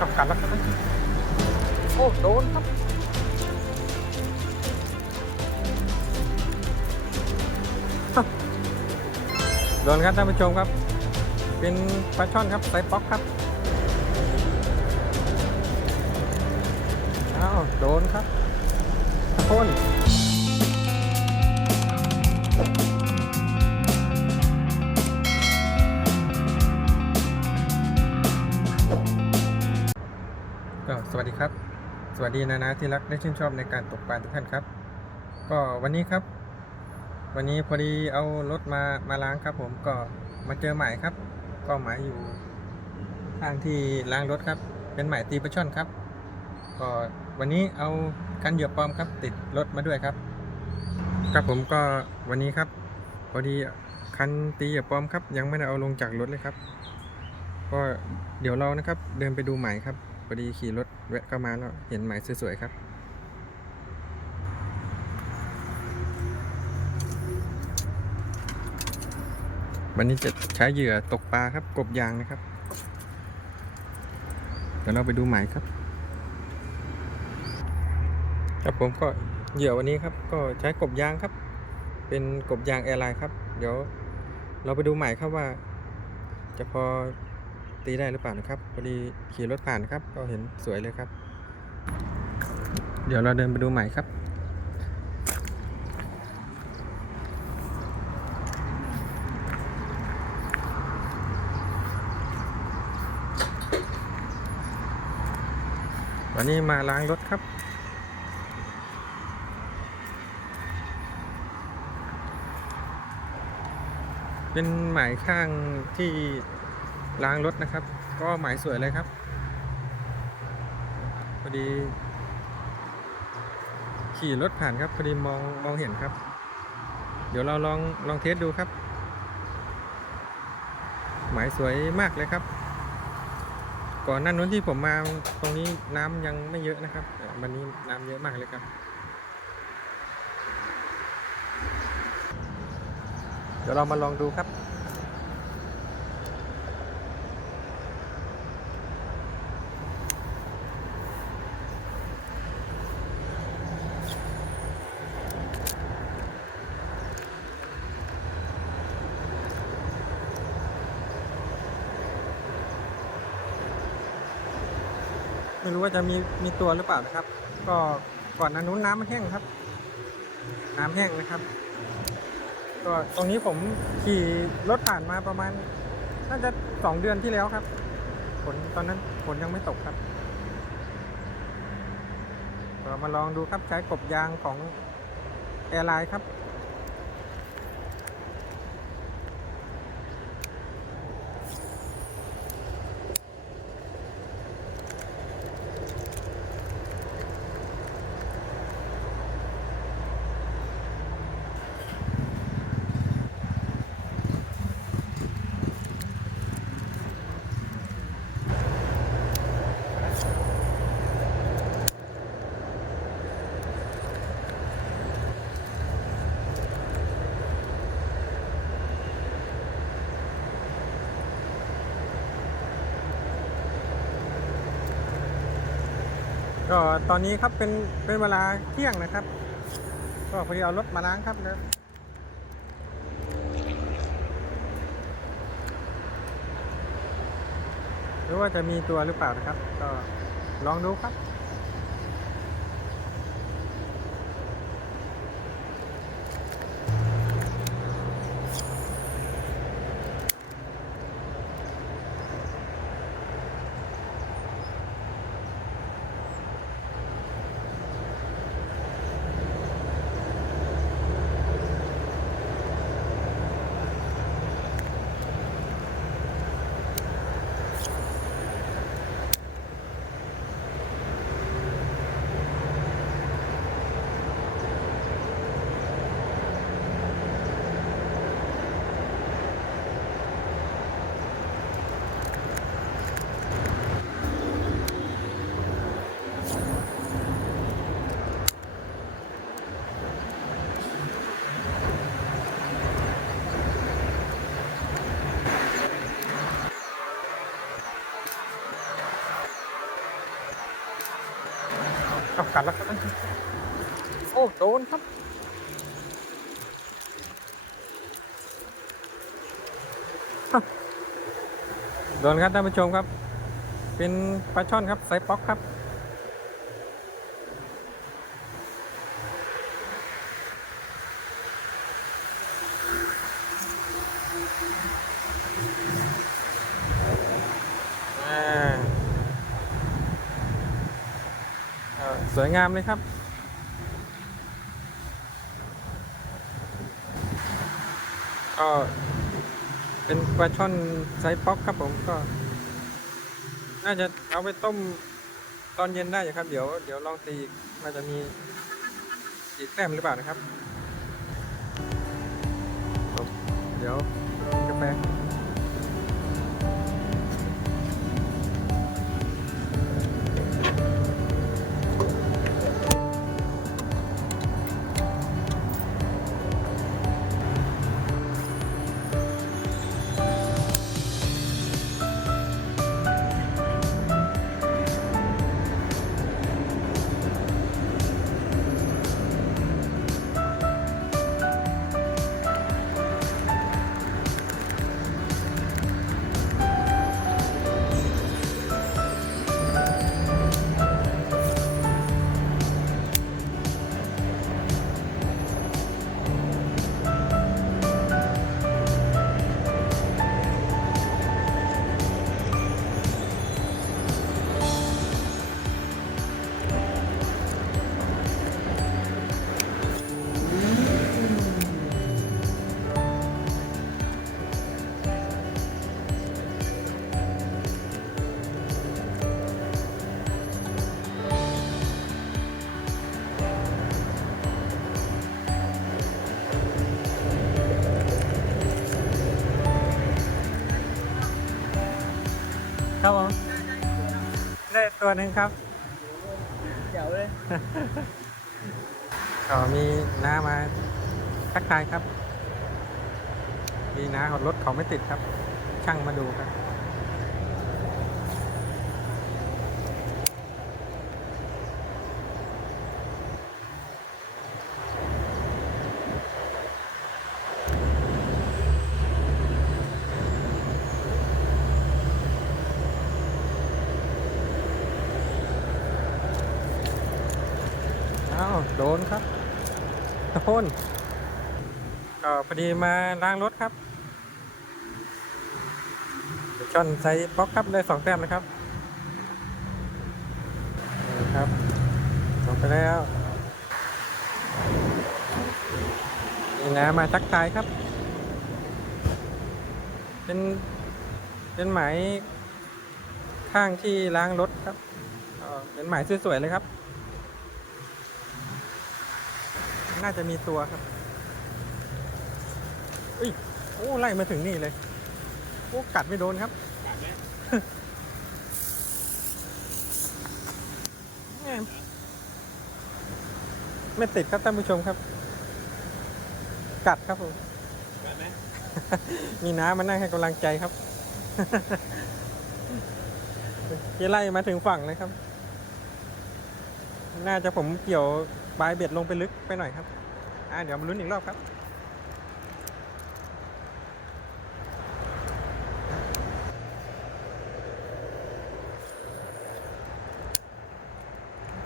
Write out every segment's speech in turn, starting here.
ขับการรักษาโอ้โดนครับโดนครับท่านผู้ชมครับ เป็นปลาช่อนครับไซป๊อกครับอ้าวโดนครับ วัสดีนานาที่รักและชื่นชอบในการตกปลาทุกท่านครับ ก็วันนี้ครับ วันนี้พอดีเอารถมามาล้างครับ ผมก็มาเจอหมายครับ ก็หมายอยู่ข้างที่ล้างรถครับ เป็นหมายตีปลาช่อนครับ ก็วันนี้เอากันเหยื่อปลอมครับ ติดรถมาด้วยครับ ครับผมก็วันนี้ครับ พอดีคันตีเหยื่อปลอมครับ ยังไม่ได้เอาลงจากรถเลยครับ ก็เดี๋ยวเรานะครับ เดินไปดูหมายครับ พอดีขี่รถแวะเข้ามาแล้วเห็นหมายสวยๆครับ วันนี้จะใช้เหยื่อตกปลาครับกบยางนะครับ เดี๋ยวเราไปดูหมายครับ ครับผมก็เหยื่อวันนี้ครับ ก็ใช้กบยางครับ เป็นกบยางแอร์ไลน์ครับ เดี๋ยวเราไปดูหมายครับว่า จะพอ ตีได้หรือเปล่านะครับพอดีขี่รถผ่านครับ ก็เห็นสวยเลยครับ เดี๋ยวเราเดินไปดูใหมายครับวันนี้มาล้างรถครับ เป็นหมายข้างที่ ล้างรถนะครับ ก็หมายสวยเลยครับพอดี ขี่รถผ่านครับพอดีมองมองเห็นครับ เดี๋ยวเราลองลองเทสดูครับ หมายสวยมากเลยครับ ก่อนหน้านู้นที่ผมมาตรงนี้น้ำยังไม่เยอะนะครับแต่วันนี้น้ำเยอะมากเลยครับ เดี๋ยวเรามาลองดูครับ ไม่รู้ว่าจะมีมีตัวหรือเปล่านะครับ ก็ก่อนหน้านู้นน้ำมันแห้งครับ น้ำแห้งนะครับ ก็ตรงนี้ผมขี่รถผ่านมาประมาณน่าจะสองเดือนที่แล้วครับฝนตอนนั้นฝนยังไม่ตกครับก็มาลองดูครับใช้กบยางของแอร์ไลน์ครับ ก็ตอนนี้ครับเป็นเป็นเวลาเที่ยงนะครับ ก็พอดีเอารถมาล้างครับแล้วหรือว่าจะมีตัวหรือเปล่านะครับ ก็ลองดูครับ กัดแล้วครับโอ้โดนครับโดนครับท่านผู้ชมครับ เป็นปลาช่อนครับไซป๊อกครับ อ่าเอ่อ สวยงามเลยครับ ก็เป็นปลาช่อนไซส์ป๊อกครับผมก็ น่าจะเอาไปต้มตอนเย็นได้อยู่ครับ เดี๋ยวเดี๋ยวลองตีอีกน่าจะมีอีกแต้มหรือเปล่านะครับ เดี๋ยวกาแฟ ครับผมได้ตัวหนึ่งครับเดี๋ยวเลยก็มีน้ามาทักทายครับ ดีนะรถเขาไม่ติดครับ ช่างมาดูครับ โดนครับโดนก็พอดีมาล้างรถครับช่อนใส่บล็อกครับได้สองแต้มนะครับนี่ครับลงไปแล้วนี่นะมาทักทายครับ เป็น เป็นไหมายข้างที่ล้างรถครับเป็นไหมายสวยๆเลยครับ น่าจะมีตัวครับอุ้ยโอ้ไล่มาถึงนี่เลยโอ้กัดไม่โดนครับกัดไหมแหม่ไม่ติดครับท่านผู้ชมครับ กัดครับผมกัดไหมมีน้ำมานั่งให้กำลังใจครับที่ไล่มาถึงฝั่งเลยครับ น่าจะผมเกี่ยวปลายเบ็ดลงไปลึกไปหน่อยครับ อ่าเดี๋ยวมาลุ้นอีกรอบครับ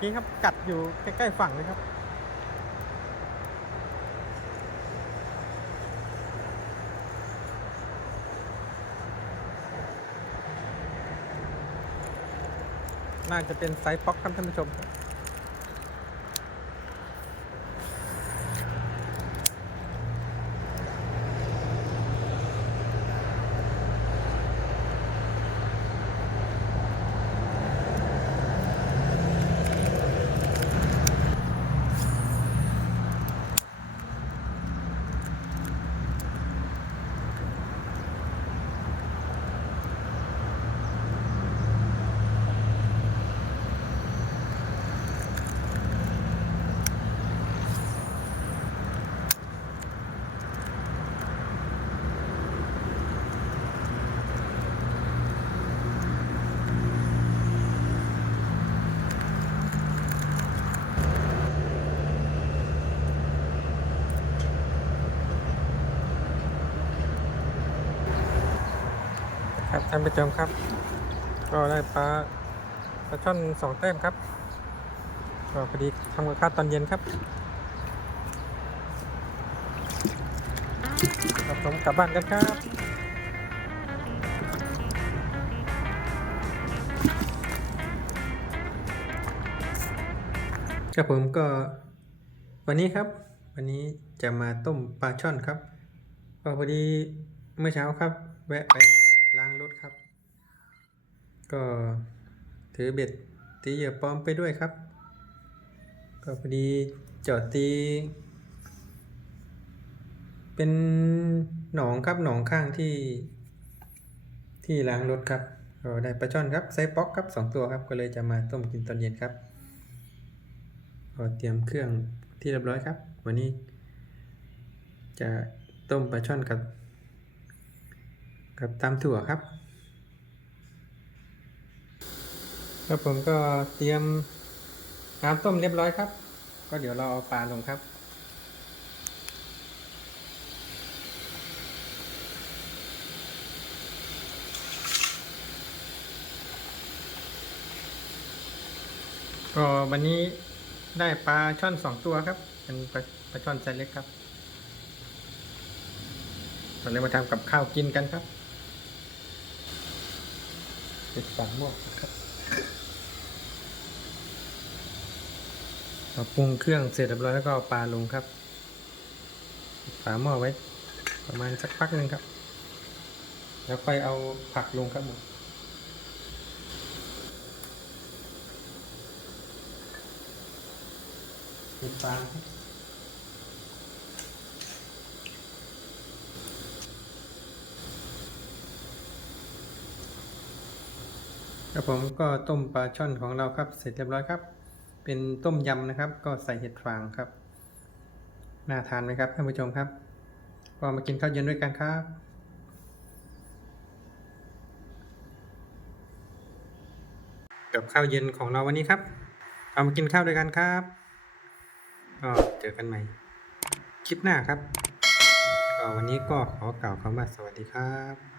นี่ครับกัดอยู่ใกล้ๆฝั่งเลยครับ น่าจะเป็นไซส์ป๊อกครับท่านผู้ชม ท่านผู้ชมครับ ก็ได้ปลาปลาช่อนสองแต้มครับก็พอดีทำกับข้าวตอนเย็นครับครับผมกลับบ้านกันครับครับผมก็วันนี้ครับ วันนี้จะมาต้มปลาช่อนครับก็พอดีเมื่อเช้าครับ แวะไป ก็ถือเบ็ดตีเหยื่อปลอมไปด้วยครับ ก็พอดีจอดตี เป็นหนองครับหนองข้างที่ ที่ล้างรถครับก็ได้ปลาช่อนครับไซป๊อกครับสองตัวครับก็เลยจะมาต้มกินตอนเย็นครับก็เตรียมเครื่องที่เรียบร้อยครับ วันนี้ จะต้มปลาช่อนกับ กับตามถั่วครับ ครับผมก็เตรียมน้ำต้มเรียบร้อยครับ ก็เดี๋ยวเราเอาปลาลงครับ ก็วันนี้ได้ปลาช่อนสองตัวครับ เป็นปลาปลาช่อนไซส์เล็กครับเราเลยมาทำกับข้าวกินกันครับติดฝาหม้อครับ เราปรุงเครื่องเสร็จเรียบร้อยแล้วก็เอาปลาลงครับปิดฝาหม้อไว้ ประมาณสักพักหนึ่งครับ แล้วค่อยเอาผักลงครับผมปิดฝาครับครับผมก็ต้มปลาช่อนของเราครับเสร็จเรียบร้อยครับ เป็นต้มยำนะครับ ก็ใส่เห็ดฟางครับ น่าทานไหมครับท่านผู้ชมครับ ก็มากินข้าวเย็นด้วยกันครับกับข้าวเย็นของเราวันนี้ครับ เอามากินข้าวด้วยกันครับ ก็เจอกันใหม่ คลิปหน้าครับวันนี้ก็ขอกล่าวคำว่าสวัสดีครับ